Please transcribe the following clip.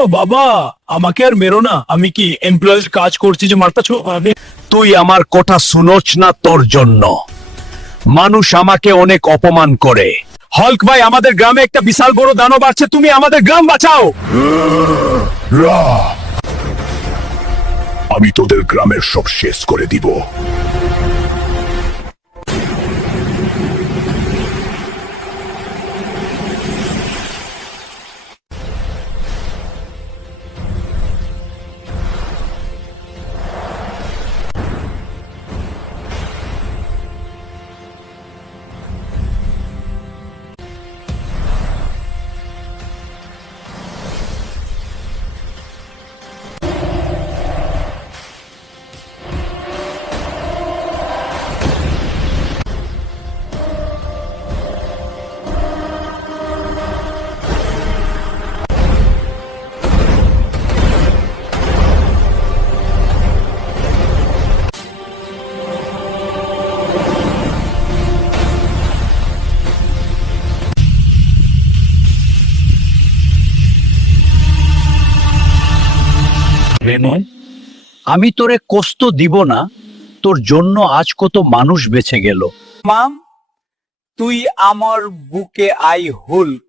ও বাবা, আমাকে আর মেরো না। আমি কি এমপ্লয়েজ কাজ করছি যে মারতাছো? তুই আমার কথা শুনোস না, তোর জন্য মানুষ আমাকে অনেক অপমান করে। হল্ক ভাই, আমাদের গ্রামে একটা বিশাল বড় দানব আছে, তুমি আমাদের গ্রাম বাঁচাও। আমি তোদের গ্রামের সব শেষ করে দিব। আমি তোরে কষ্ট দিব না, তোর জন্য আজ কত মানুষ বেঁচে গেল। মাম, তুই আমার বুকে আই হুল্ক।